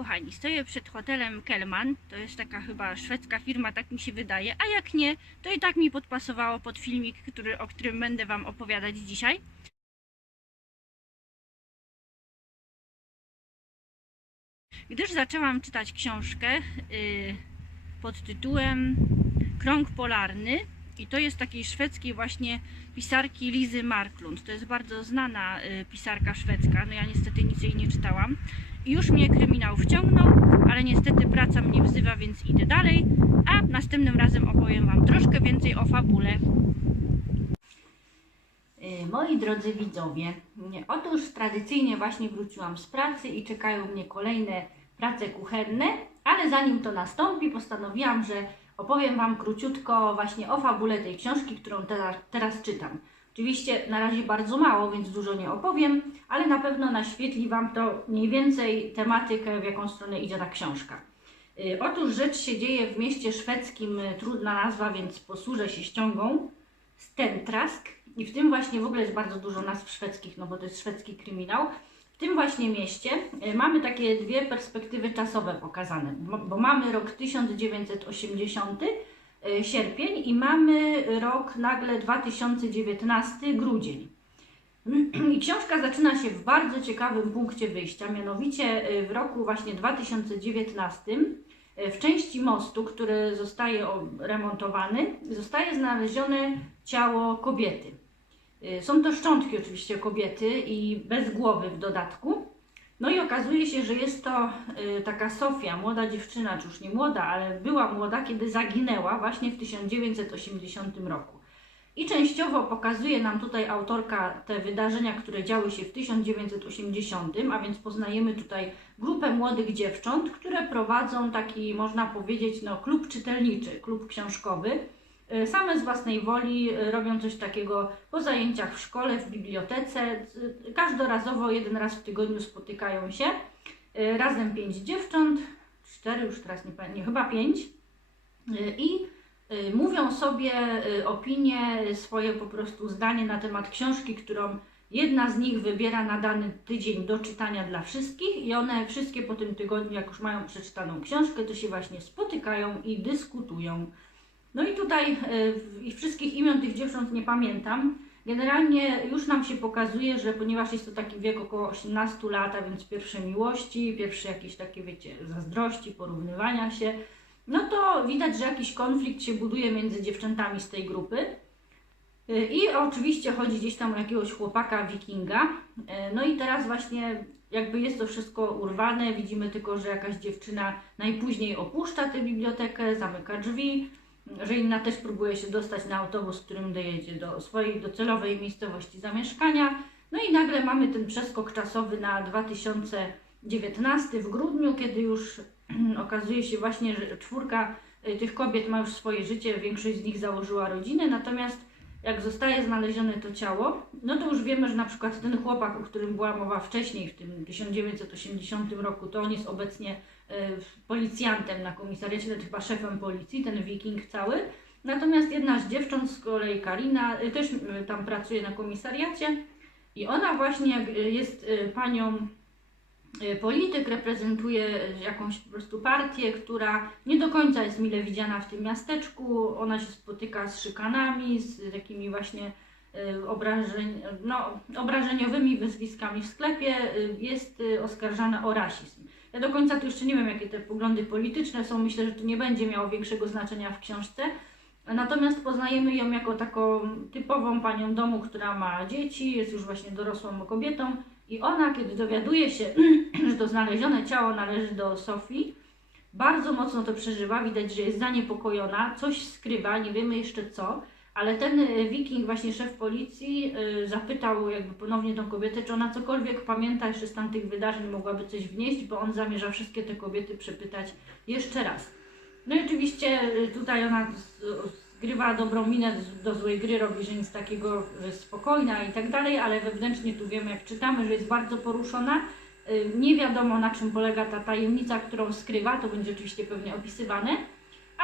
Kochani, stoję przed hotelem Kelman. To jest taka chyba szwedzka firma, tak mi się wydaje. A jak nie, to i tak mi podpasowało pod filmik, który, o którym będę Wam opowiadać dzisiaj. Gdyż zaczęłam czytać książkę yy, pod tytułem Krąg Polarny i to jest takiej szwedzkiej właśnie pisarki Lizy Marklund. To jest bardzo znana y, pisarka szwedzka, no ja niestety nic jej nie czytałam. Już mnie kryminał wciągnął, ale niestety praca mnie wzywa, więc idę dalej, a następnym razem opowiem Wam troszkę więcej o fabule. Y, Moi drodzy widzowie, otóż tradycyjnie właśnie wróciłam z pracy i czekają mnie kolejne prace kuchenne, ale zanim to nastąpi, postanowiłam, że opowiem Wam króciutko właśnie o fabule tej książki, którą teraz, teraz czytam. Oczywiście na razie bardzo mało, więc dużo nie opowiem, ale na pewno naświetli Wam to mniej więcej tematykę, w jaką stronę idzie ta książka. Y, Otóż rzecz się dzieje w mieście szwedzkim, y, trudna nazwa, więc posłużę się ściągą. Stentrask i w tym właśnie w ogóle jest bardzo dużo nazw szwedzkich, no bo to jest szwedzki kryminał. W tym właśnie mieście y, mamy takie dwie perspektywy czasowe pokazane, bo, mamy rok 1980 y, sierpień i mamy rok nagle 2019 grudzień. I książka zaczyna się w bardzo ciekawym punkcie wyjścia, mianowicie y, w roku właśnie 2019 y, w części mostu, który zostaje remontowany, zostaje znalezione ciało kobiety. Są to szczątki oczywiście kobiety i bez głowy w dodatku. No i okazuje się, że jest to y, taka Sofia, młoda dziewczyna, czy już nie młoda, ale była młoda, kiedy zaginęła właśnie w 1980 roku. I częściowo pokazuje nam tutaj autorka te wydarzenia, które działy się w 1980, a więc poznajemy tutaj grupę młodych dziewcząt, które prowadzą taki, można powiedzieć, no, klub czytelniczy, klub książkowy. Y, Same z własnej woli y, robią coś takiego po zajęciach w szkole, w bibliotece. Y, Każdorazowo jeden raz w tygodniu spotykają się. Razem pięć dziewcząt, cztery już teraz nie pamiętam, chyba pięć. I mówią sobie opinie, swoje po prostu zdanie na temat książki, którą jedna z nich wybiera na dany tydzień do czytania dla wszystkich i one wszystkie po tym tygodniu, jak już mają przeczytaną książkę, to się właśnie spotykają i dyskutują. No i tutaj y, i wszystkich imion tych dziewcząt nie pamiętam. Generalnie już nam się pokazuje, że ponieważ jest to taki wiek około 18 lat, a więc pierwsze miłości, pierwsze jakieś takie, wiecie, zazdrości, porównywania się, no to widać, że jakiś konflikt się buduje między dziewczętami z tej grupy. Y, I oczywiście chodzi gdzieś tam o jakiegoś chłopaka wikinga. Y, No i teraz właśnie jakby jest to wszystko urwane, widzimy tylko, że jakaś dziewczyna najpóźniej opuszcza tę bibliotekę, zamyka drzwi, że inna też próbuje się dostać na autobus, którym dojedzie do swojej docelowej miejscowości zamieszkania. No i nagle mamy ten przeskok czasowy na 2019 w grudniu, kiedy już okazuje się właśnie, że czwórka y, tych kobiet ma już swoje życie, większość z nich założyła rodzinę, natomiast jak zostaje znalezione to ciało, no to już wiemy, że na przykład ten chłopak, o którym była mowa wcześniej, w tym 1980 roku, to on jest obecnie policjantem na komisariacie, nawet chyba szefem policji, ten wiking cały. Natomiast jedna z dziewcząt, z kolei Karina, y, też y, tam pracuje na komisariacie i ona właśnie y, jest panią polityk, reprezentuje jakąś po prostu partię, która nie do końca jest mile widziana w tym miasteczku. Ona się spotyka z szykanami, z takimi właśnie obrażeń, no, obrażeniowymi wyzwiskami w sklepie. Jest oskarżana o rasizm. Ja do końca to jeszcze nie wiem, jakie te poglądy polityczne są. Myślę, że to nie będzie miało większego znaczenia w książce. Natomiast poznajemy ją jako taką typową panią domu, która ma dzieci, jest już właśnie dorosłą kobietą. I ona, kiedy dowiaduje się, że to znalezione ciało należy do Sofii, bardzo mocno to przeżywa. Widać, że jest zaniepokojona, coś skrywa, nie wiemy jeszcze co. Ale ten y, wiking, właśnie szef policji, y, zapytał jakby ponownie tą kobietę, czy ona cokolwiek pamięta jeszcze z tamtych wydarzeń, mogłaby coś wnieść, bo on zamierza wszystkie te kobiety przepytać jeszcze raz. No i oczywiście y, tutaj ona zgrywa dobrą minę do złej gry, robi, że nic takiego, spokojna i tak dalej, ale wewnętrznie tu wiemy, jak czytamy, że jest bardzo poruszona. Nie wiadomo na czym polega ta tajemnica, którą skrywa, to będzie oczywiście pewnie opisywane.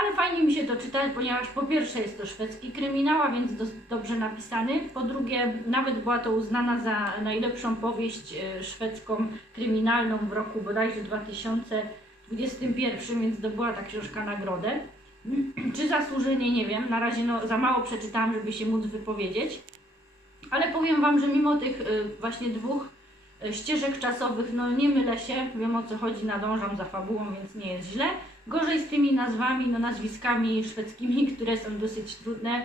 Ale fajnie mi się to czyta, ponieważ po pierwsze jest to szwedzki kryminał, a więc dobrze napisany. Po drugie, nawet była to uznana za najlepszą powieść e, szwedzką kryminalną w roku bodajże 2021, więc zdobyła ta książka nagrodę. Czy zasłużenie, nie wiem. Na razie no, za mało przeczytałam, żeby się móc wypowiedzieć. Ale powiem Wam, że mimo tych y, właśnie dwóch y, ścieżek czasowych, no nie mylę się, wiem o co chodzi, nadążam za fabułą, więc nie jest źle. Gorzej z tymi nazwami, no nazwiskami szwedzkimi, które są dosyć trudne,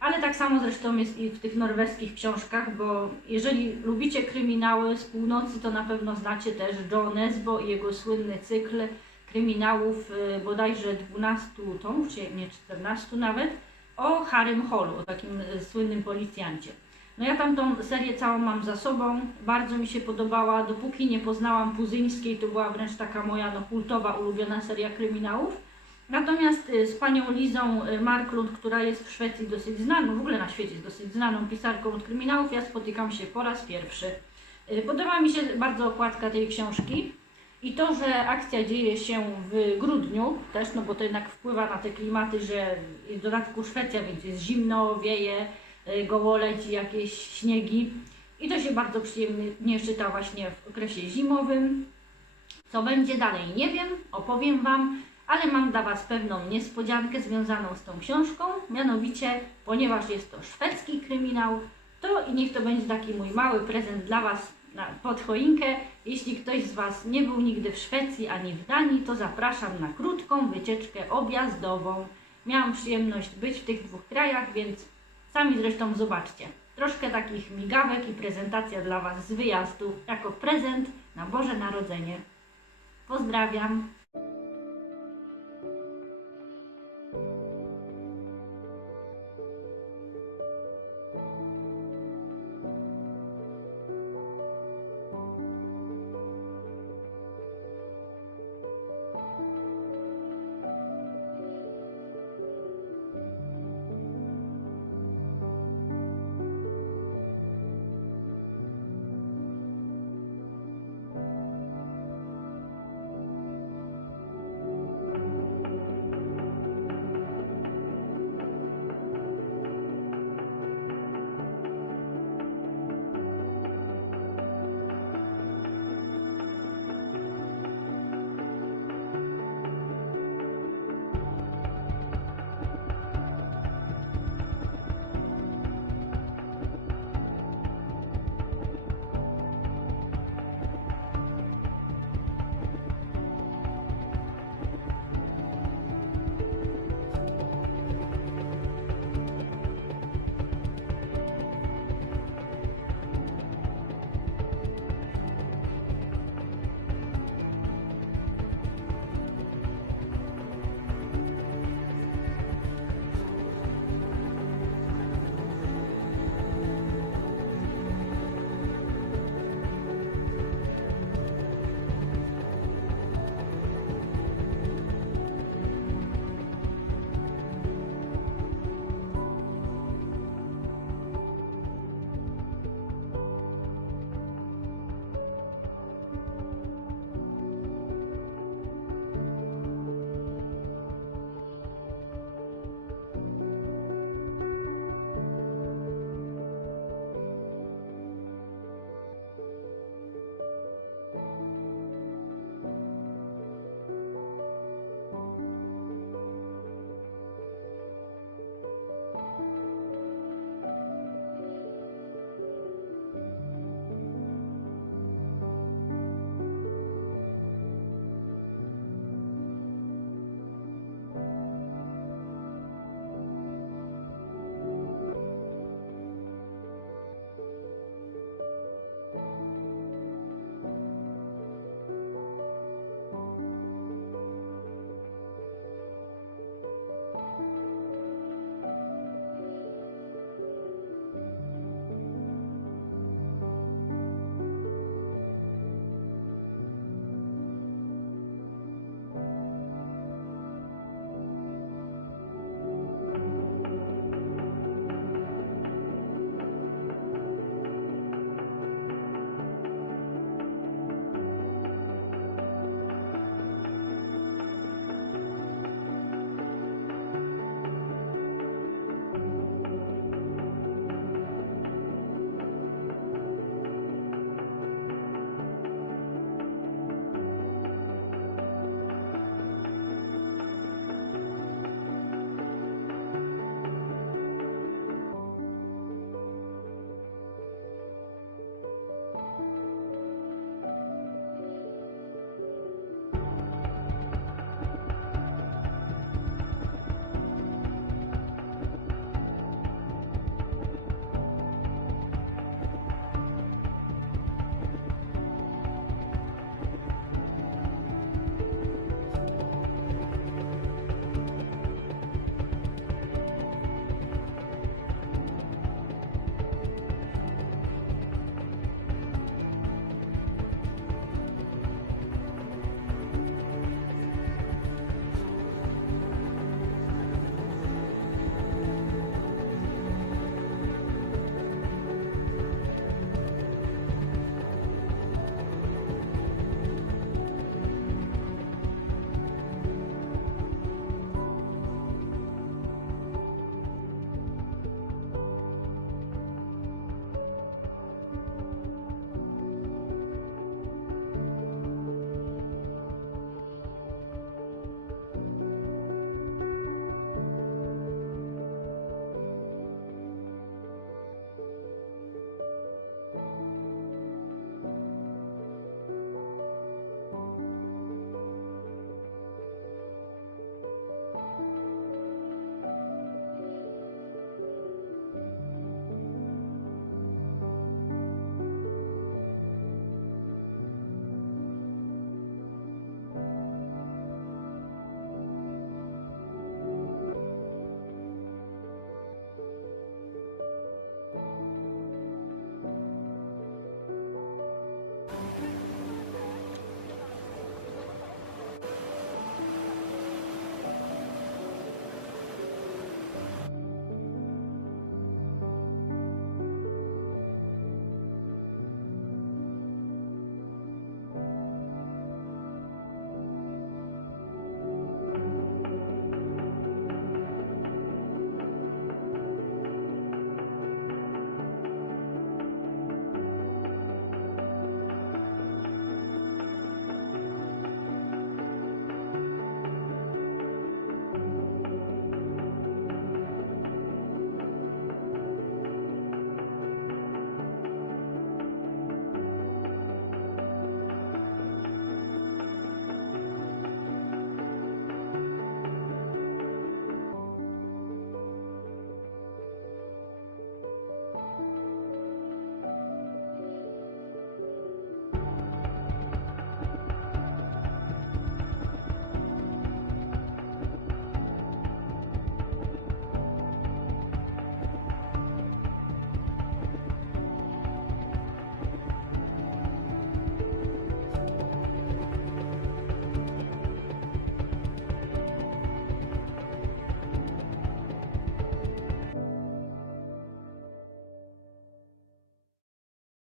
ale tak samo zresztą jest i w tych norweskich książkach, bo jeżeli lubicie kryminały z północy, to na pewno znacie też Joe Nesbo i jego słynny cykl kryminałów y, bodajże 12 tomów, czy nie 14 nawet, o Harrym Hallu, o takim y, słynnym policjancie. No ja tam tą serię całą mam za sobą, bardzo mi się podobała, dopóki nie poznałam Puzyńskiej, to była wręcz taka moja no, kultowa, ulubiona seria kryminałów. Natomiast y, z panią Lizą y, Marklund, która jest w Szwecji dosyć znaną, w ogóle na świecie jest dosyć znaną pisarką od kryminałów, ja spotykam się po raz pierwszy. Y, Podoba mi się bardzo okładka tej książki i to, że akcja dzieje się w grudniu też, no bo to jednak wpływa na te klimaty, że w dodatku Szwecja, więc jest zimno, wieje, gołoleć i jakieś śniegi. I to się bardzo przyjemnie czyta właśnie w okresie zimowym. Co będzie dalej, nie wiem, opowiem Wam, ale mam dla Was pewną niespodziankę związaną z tą książką. Mianowicie, ponieważ jest to szwedzki kryminał, to i niech to będzie taki mój mały prezent dla Was na, pod choinkę. Jeśli ktoś z Was nie był nigdy w Szwecji ani w Danii, to zapraszam na krótką wycieczkę objazdową. Miałam przyjemność być w tych dwóch krajach, więc sami zresztą zobaczcie. Troszkę takich migawek i prezentacja dla Was z wyjazdu jako prezent na Boże Narodzenie. Pozdrawiam.